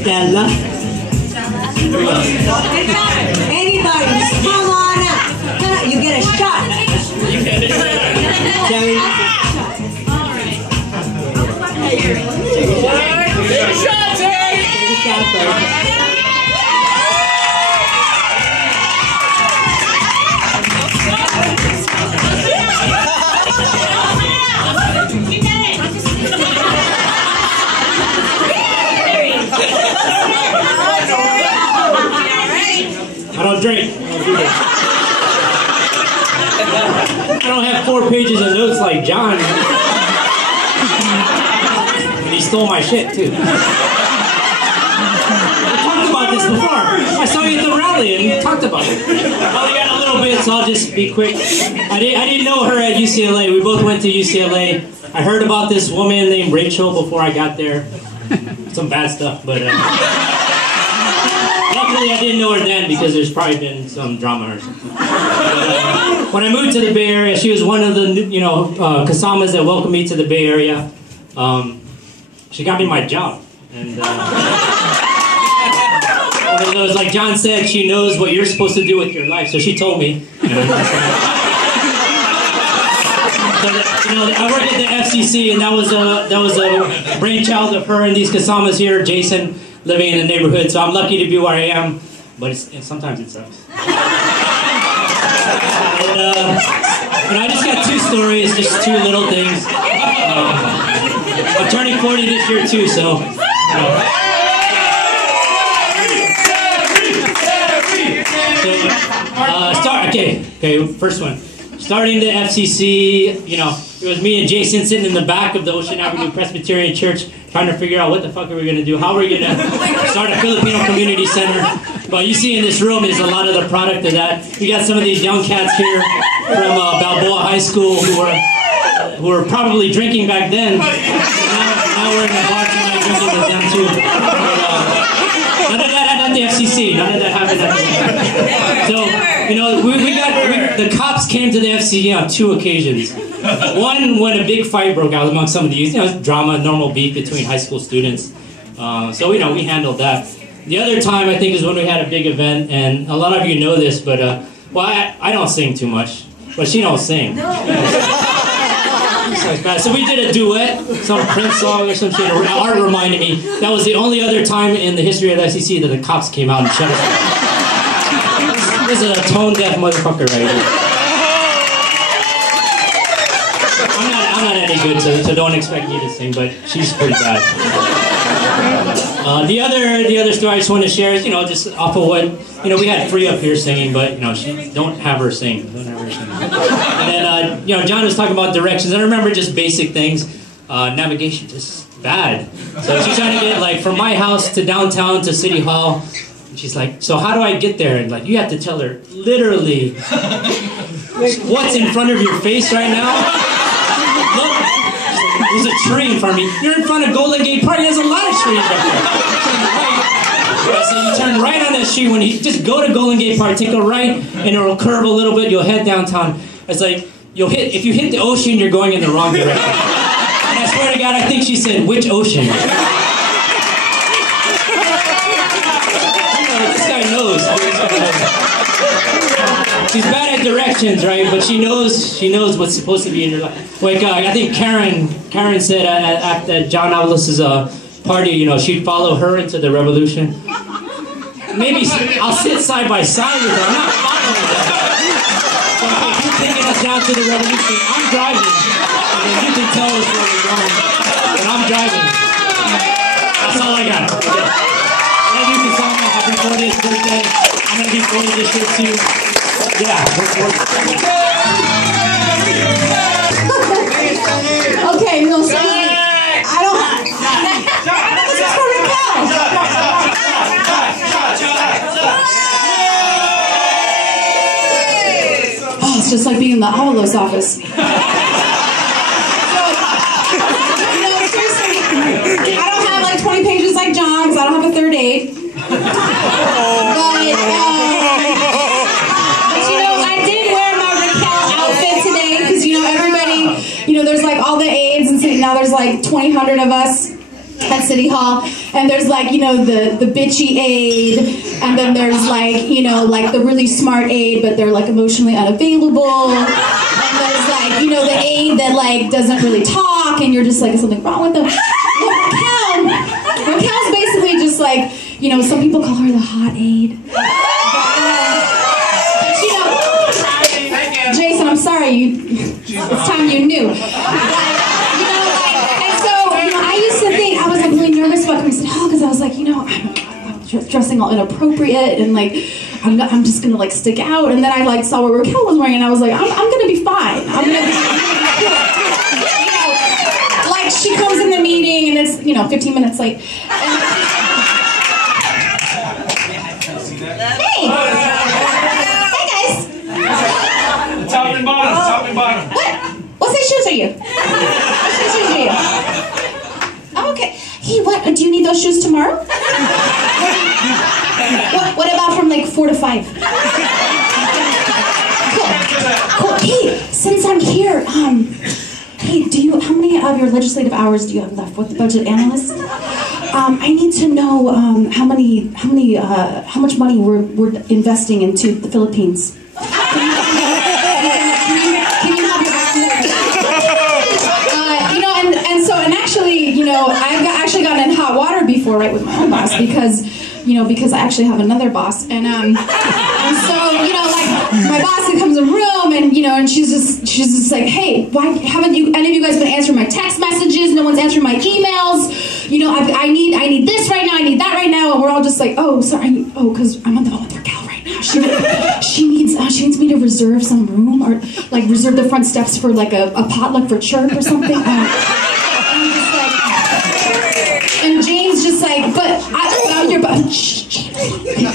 Stella. Anybody, just come on up. Come on, you get a shot. Kevin. Take a shot, Terry! Take a shot, folks. I don't drink. I don't have 4 pages of notes like John. And he stole my shit too. I talked about this before. I saw you at the rally and you talked about it. I only got a little bit, so I'll just be quick. I didn't know her at UCLA. We both went to UCLA. I heard about this woman named Rachel before I got there. Some bad stuff, but luckily I didn't know her then because there's probably been some drama or something. But, when I moved to the Bay Area, she was one of the Kasamas that welcomed me to the Bay Area. She got me my job, and it was like John said, she knows what you're supposed to do with your life, so she told me. I work at the FCC, and that was a brainchild of her and these Kasamas here, Jason, living in the neighborhood. So I'm lucky to be where I am, but sometimes it sucks. And I just got 2 stories, just 2 little things. I'm turning 40 this year too, so. Okay, first one. Starting the FCC, it was me and Jason sitting in the back of the Ocean Avenue Presbyterian Church trying to figure out what the fuck are we going to do. How are we going to start a Filipino community center? But you see in this room is a lot of the product of that. We got some of these young cats here from Balboa High School who were probably drinking back then. Now we're in the bar tonight drinking with them too. None of that happened at the FCC. None of that happened at the FCC. So, the cops came to the FCC on 2 occasions. One, when a big fight broke out among some of these, drama, normal beef between high school students. So, we handled that. The other time, I think, is when we had a big event, and a lot of you know this, but, I don't sing too much, but she don't sing. So we did a duet, some Prince song or some shit. Art reminded me, that was the only other time in the history of the FCC that the cops came out and shut us down. This is a tone-deaf motherfucker right here. I'm not any good, so don't expect me to sing, but she's pretty bad. The other story I just want to share is, just off of what, we had Free up here singing, but, don't have her sing. Don't have her sing. And then, John was talking about directions. I remember just basic things. Navigation, just bad. So she's trying to get, from my house to downtown to City Hall. And she's like, so how do I get there? And, you have to tell her, literally, what's in front of your face right now? Look, there's a tree in front of me. You're in front of Golden Gate Park. There's a lot of trees right there. So you turn right on that street. When you just go to Golden Gate Park, take a right, and it'll curve a little bit. You'll head downtown. It's like if you hit the ocean, you're going in the wrong direction. And I swear to God, I think she said, "Which ocean?" This guy knows. She's bad at directions, right? But she knows what's supposed to be in your life. Like I think Karen said at John Avalos' party, she'd follow her into the revolution. Maybe I'll sit side by side with her. I'm not following her. So if you're taking us down to the revolution, I'm driving. And then you can tell us where we're going. But I'm driving. That's all I got. Okay. Love you, Kasama. Happy 40th birthday. I'm going to be 40 this year too. Yeah. Okay, no, so I don't. This is for Raquel. Oh, it's just like being in the Avalos office. Seriously, I don't have 20 pages like John because I don't have a third aid. I did wear my Raquel outfit today because everybody, there's all the aides and and now there's like 2,000 of us at City Hall, and there's like, you know, the bitchy aide, and then there's like, you know, like the really smart aide, but they're like emotionally unavailable, and there's like, you know, the aide that like doesn't really talk, and you're just like, is something wrong with them? Raquel's basically just like, you know, some people call her the hot aide. But, you know, Jason, I'm sorry, it's time you knew. I used to think, I was like really nervous about coming to City Hall because I was like, you know, I'm dressing all inappropriate and like, I'm just gonna like stick out. And then I like saw what Raquel was wearing and I was like, I'm gonna be fine. I'm gonna be, you know, like she comes in the meeting and it's, you know, 15 minutes late. And, hey! Hey guys! Top and bottom. What size shoes are you? What size shoes are you? Oh, okay. Hey, what? Do you need those shoes tomorrow? What about from like 4 to 5? Cool. Hey, since I'm here, hey, how many of your legislative hours do you have left with the budget analyst? I need to know how much money we're investing into the Philippines. Can you have your actually, you know, I've actually gotten in hot water before, right, with my own boss because I actually have another boss, and so, you know, like my boss comes in the room, and you know, and she's just like, hey, why haven't any of you guys been answering my text messages? No one's answering my emails. You know, I need this right now. I need that right now, and we're all just like, oh, sorry, because I'm on the phone with Raquel right now. She needs me to reserve some room or like reserve the front steps for like a potluck for church or something. And Jane's just like, but I'm your boss.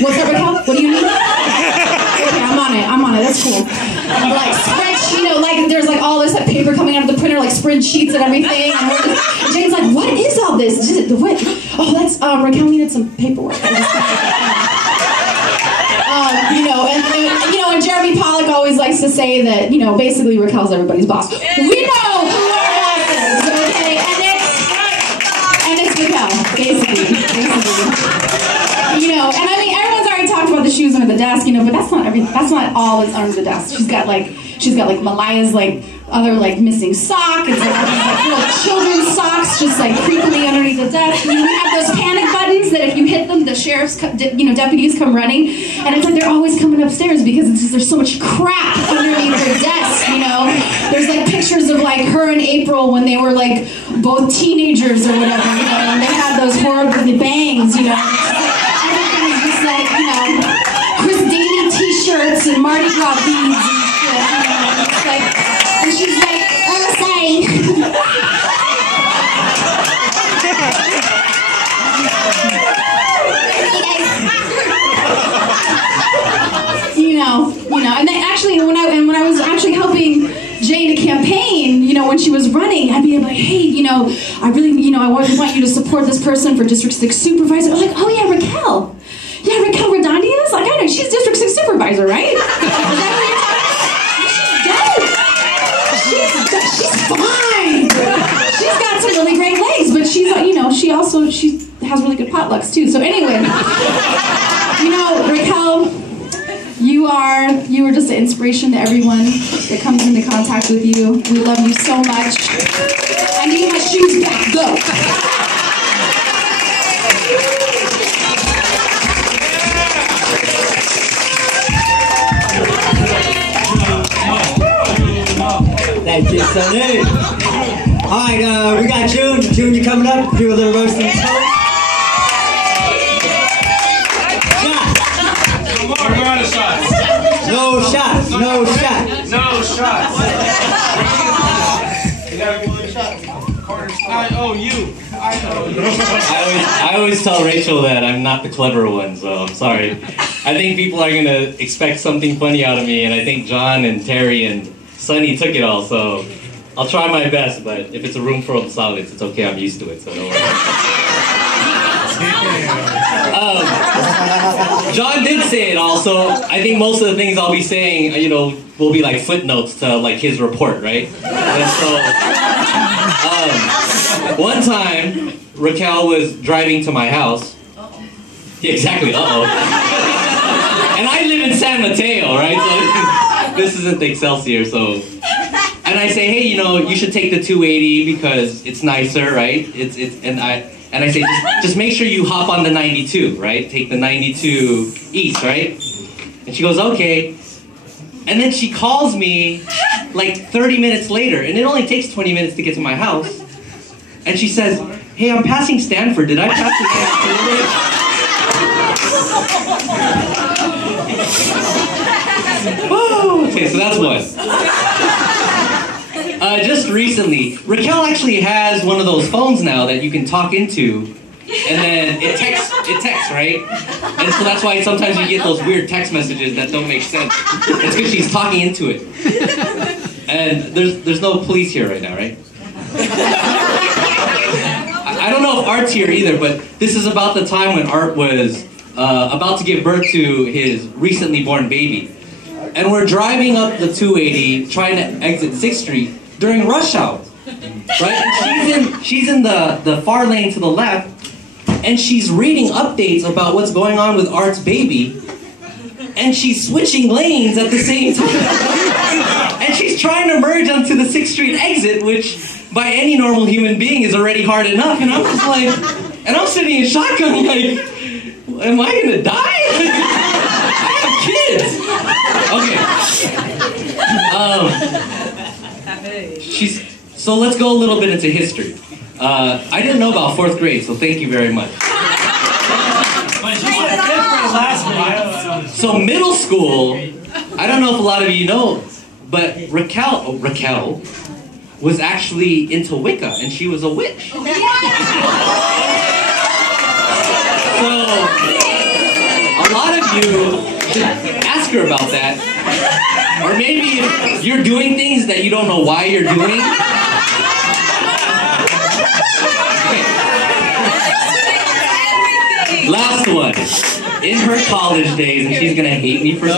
What's up, Raquel? What do you need? Okay, I'm on it. That's cool. Like spreadsheet, you know, like there's like all this like paper coming out of the printer, like spreadsheets and everything. And Jane's like, what is all this? What? Oh, that's Raquel needed some paperwork. You know, and Jeremy Pollack always likes to say that, you know, basically Raquel's everybody's boss. We know who our boss is, okay? And it's Raquel, basically. You know, and I mean, everyone's already talked about the shoes under the desk, you know, but that's not all that's under the desk. She's got like Malaya's like other like missing sock. It's like little children's socks just like creepily underneath the desk. You know, we have those panic buttons that if you hit them, the sheriff's, deputies come running, and it's like they're always coming upstairs because it's just, there's so much crap underneath their desk. You know, there's like pictures of like her and April when they were like both teenagers or whatever. You know, and they had those horrible bangs. You know, everything's just like, you know, Chris Daly T-shirts and Mardi Gras beads and shit. You know, it's like. And she's like, oh, sorry. you know, and then actually, when I was actually helping Jane to campaign, you know, when she was running, I'd be like, hey, you know, I really, you know, I want you to support this person for District 6 supervisor. I'm like, oh yeah, Raquel. Yeah, Raquel Redondiez? Like, I know, she's District 6 supervisor, right? Is that she's fine. She's got some really great legs, but she's, you know, she has really good potlucks too. So anyway, you know, Raquel, you are just an inspiration to everyone that comes into contact with you. We love you so much. I need my shoes back. Go. Thank you, Sonny. Alright, we got June. June, you coming up? Do a little roasting toast. Shot. No shots. No shots. No shots. You gotta give me a shot. I owe you. I always tell Rachel that I'm not the clever one, so I'm sorry. I think people are going to expect something funny out of me, and I think John and Terry and Sonny took it all, so I'll try my best, but if it's a room full of solids, it's okay, I'm used to it, so don't worry. John did say it also. I think most of the things I'll be saying, you know, will be like footnotes to like his report, right? And so, One time, Raquel was driving to my house. Yeah, exactly, uh-oh. And I live in San Mateo, right? So this isn't the Excelsior, so... And I say, hey, you know, you should take the 280 because it's nicer, right? And I say, just make sure you hop on the 92, right? Take the 92 east, right? And she goes, okay. And then she calls me like 30 minutes later, and it only takes 20 minutes to get to my house. And she says, hey, I'm passing Stanford. Did I pass the Woo! Okay, so that's one. Just recently, Raquel actually has one of those phones now that you can talk into, and then it texts, right? And so that's why sometimes you get those weird text messages that don't make sense. It's because she's talking into it. And there's no police here right now, right? I don't know if Art's here either, but this is about the time when Art was about to give birth to his recently born baby. And we're driving up the 280, trying to exit 6th Street during rush hour, right? And she's in the far lane to the left, and she's reading updates about what's going on with Art's baby, and she's switching lanes at the same time. And she's trying to merge onto the 6th Street exit, which by any normal human being is already hard enough. And I'm just like, and I'm sitting in shotgun like, am I gonna die? I have kids. Okay. So let's go a little bit into history. I didn't know about 4th grade, so thank you very much. So middle school, I don't know if a lot of you know, but Raquel was actually into Wicca, and she was a witch. So a lot of you should ask her about that. Or maybe if you're doing things that you don't know why you're doing. Okay. Last one. In her college days, and she's gonna hate me for